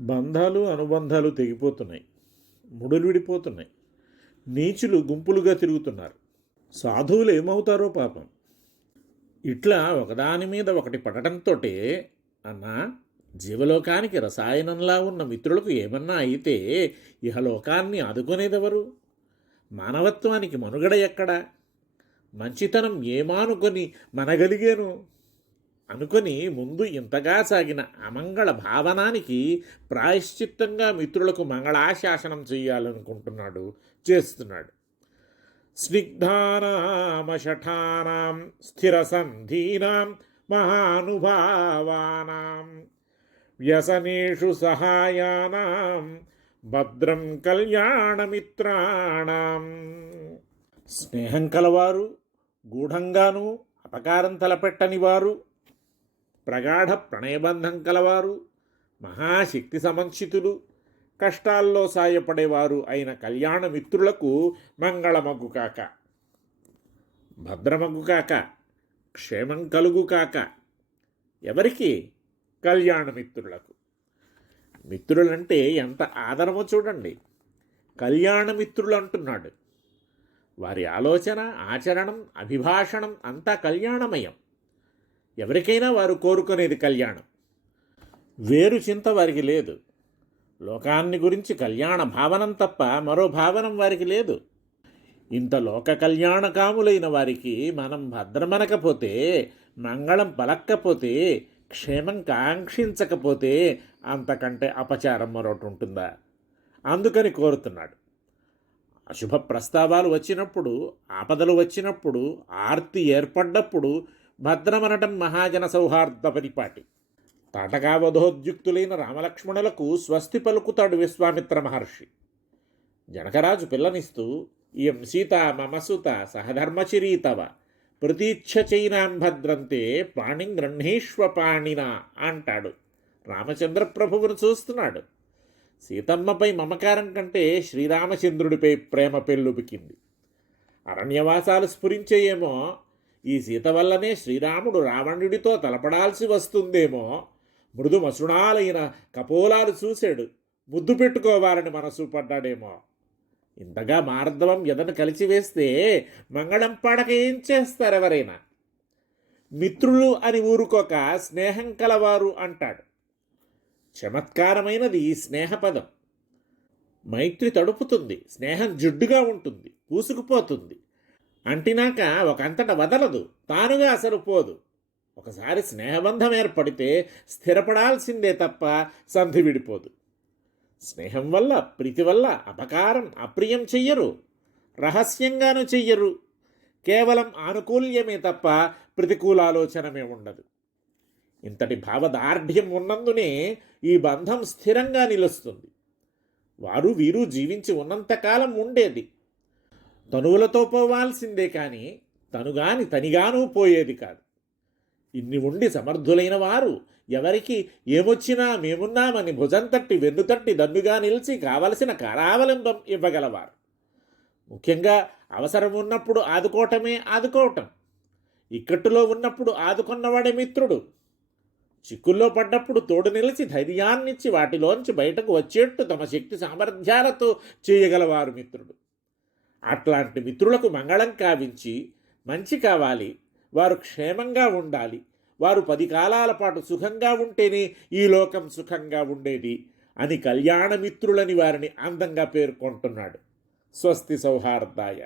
బంధాలు అనుబంధాలు తెగిపోతున్నాయి. ముడులు విడిపోతున్నాయి. నీచులు గుంపులుగా తిరుగుతున్నారు. సాధువులు ఏమవుతారో పాపం. ఇట్లా ఒకదాని మీద ఒకటి పడటంతో అన్నా జీవలోకానికి రసాయనంలా ఉన్న మిత్రులకు ఏమన్నా అయితే ఇహలోకాన్ని ఆదుకునేదెవరు? మానవత్వానికి మనుగడ ఎక్కడా? మంచితనం ఏమానుకొని మనగలిగేను? అనుకొని ముందు ఇంతగా సాగిన అమంగళ భావనానికి ప్రాయశ్చిత్తంగా మిత్రులకు మంగళాశాసనం చేయాలనుకుంటున్నాడు చేస్తున్నాడు. స్నిగ్ధానామషఠానాం స్థిరసంధీనాం మహానుభావానాం వ్యసనేషు సహాయానాం భద్రం కళ్యాణమిత్రాణం. స్నేహం కలవారు గూఢంగాను అపకారం తలపెట్టని వారు ప్రగాఢ ప్రణయబంధం కలవారు మహాశక్తి సమంచితులు కష్టాల్లో సాయపడేవారు అయిన కళ్యాణమిత్రులకు మంగళమగ్గు కాక. భద్రమగ్గు కాక క్షేమం కలుగు కాక. ఎవరికి? కళ్యాణమిత్రులకు మిత్రులంటే ఎంత ఆదరమో చూడండి. కళ్యాణ మిత్రులు అంటున్నాడు. వారి ఆలోచన ఆచరణం అభిభాషణం అంతా కళ్యాణమయం. ఎవరికైనా వారు కోరుకునేది కళ్యాణం. వేరు చింత వారికి లేదు. లోకాన్ని గురించి కళ్యాణ భావనం తప్ప మరో భావనం వారికి లేదు. ఇంత లోక కళ్యాణకాములైన వారికి మనం భద్రమనకపోతే మంగళం పలక్కపోతే క్షేమం కాంక్షించకపోతే అంతకంటే అపచారం మరొకటి ఉంటుందా? అందుకని కోరుతున్నాడు. అశుభ ప్రస్తావాలు వచ్చినప్పుడు ఆపదలు వచ్చినప్పుడు ఆర్తి ఏర్పడ్డప్పుడు భద్రమనటం మహాజన సౌహార్ద పరిపాటి. తాటకావధోద్యుక్తులైన రామలక్ష్మణులకు స్వస్తి పలుకుతాడు విశ్వామిత్ర మహర్షి. జనకరాజు పిల్లనిస్తూ ఇయం సీత మమసుత సహధర్మచిరీతవ తవ చైనాం భద్రంతే పాణిం గృహీష్వ పాణిన అంటాడు. రామచంద్ర ప్రభువును చూస్తున్నాడు. సీతమ్మపై మమకారం కంటే శ్రీరామచంద్రుడిపై ప్రేమ పెళ్ళుబికింది. అరణ్యవాసాలు స్ఫురించేయేమో ఈ సీత వల్లనే శ్రీరాముడు రావణుడితో తలపడాల్సి వస్తుందేమో. మృదు మసుణాలైన కపోలాలు చూశాడు. ముద్దు పెట్టుకోవాలని మనసు పడ్డాడేమో. ఇంతగా మార్ధవం ఎదను కలిచివేస్తే మంగళం పాడక ఏం చేస్తారు ఎవరైనా? మిత్రులు అని ఊరుకోక స్నేహం కలవారు అంటాడు. చమత్కారమైనది ఈ స్నేహపదం. మైత్రి తడుపుతుంది. స్నేహం జుడ్డుగా ఉంటుంది. పూసుకుపోతుంది. అంటినాక ఒకంతట వదలదు తానుగా అసలు పోదు ఒకసారి స్నేహబంధం ఏర్పడితే స్థిరపడాల్సిందే తప్ప సంధి విడిపోదు. స్నేహం వల్ల ప్రీతి వల్ల అపకారం అప్రియం చెయ్యరు రహస్యంగాను చెయ్యరు. కేవలం ఆనుకూల్యమే తప్ప ప్రతికూలాలోచనమే ఉండదు. ఇంతటి భావదార్ఢ్యం ఉన్నందునే ఈ బంధం స్థిరంగా నిలుస్తుంది. వారు వీరు జీవించి ఉన్నంతకాలం ఉండేది. తనువులతో పోవాల్సిందే కానీ తనుగాని తనిగానూ పోయేది కాదు. ఇన్ని ఉండి సమర్థులైన వారు ఎవరికి ఏమొచ్చినా మేమున్నామని భుజం తట్టి వెన్ను తట్టి దన్నుగా నిలిచి కావలసిన కారావలంబం ఇవ్వగలవారు. ముఖ్యంగా అవసరం ఉన్నప్పుడు ఆదుకోవటమే ఆదుకోవటం. ఇక్కట్టులో ఉన్నప్పుడు ఆదుకున్నవాడే మిత్రుడు. చిక్కుల్లో పడ్డప్పుడు తోడు నిలిచి ధైర్యాన్నిచ్చి వాటిలోంచి బయటకు వచ్చేట్టు తమ శక్తి సామర్థ్యాలతో చేయగలవారు మిత్రుడు. అట్లాంటి మిత్రులకు మంగళం కావించి మంచి కావాలి. వారు క్షేమంగా ఉండాలి. వారు పది కాలాల పాటు సుఖంగా ఉంటేనే ఈ లోకం సుఖంగా ఉండేది అని కళ్యాణ మిత్రులని వారిని అందంగా పేర్కొంటున్నాడు. స్వస్తి సౌహార్దాయ.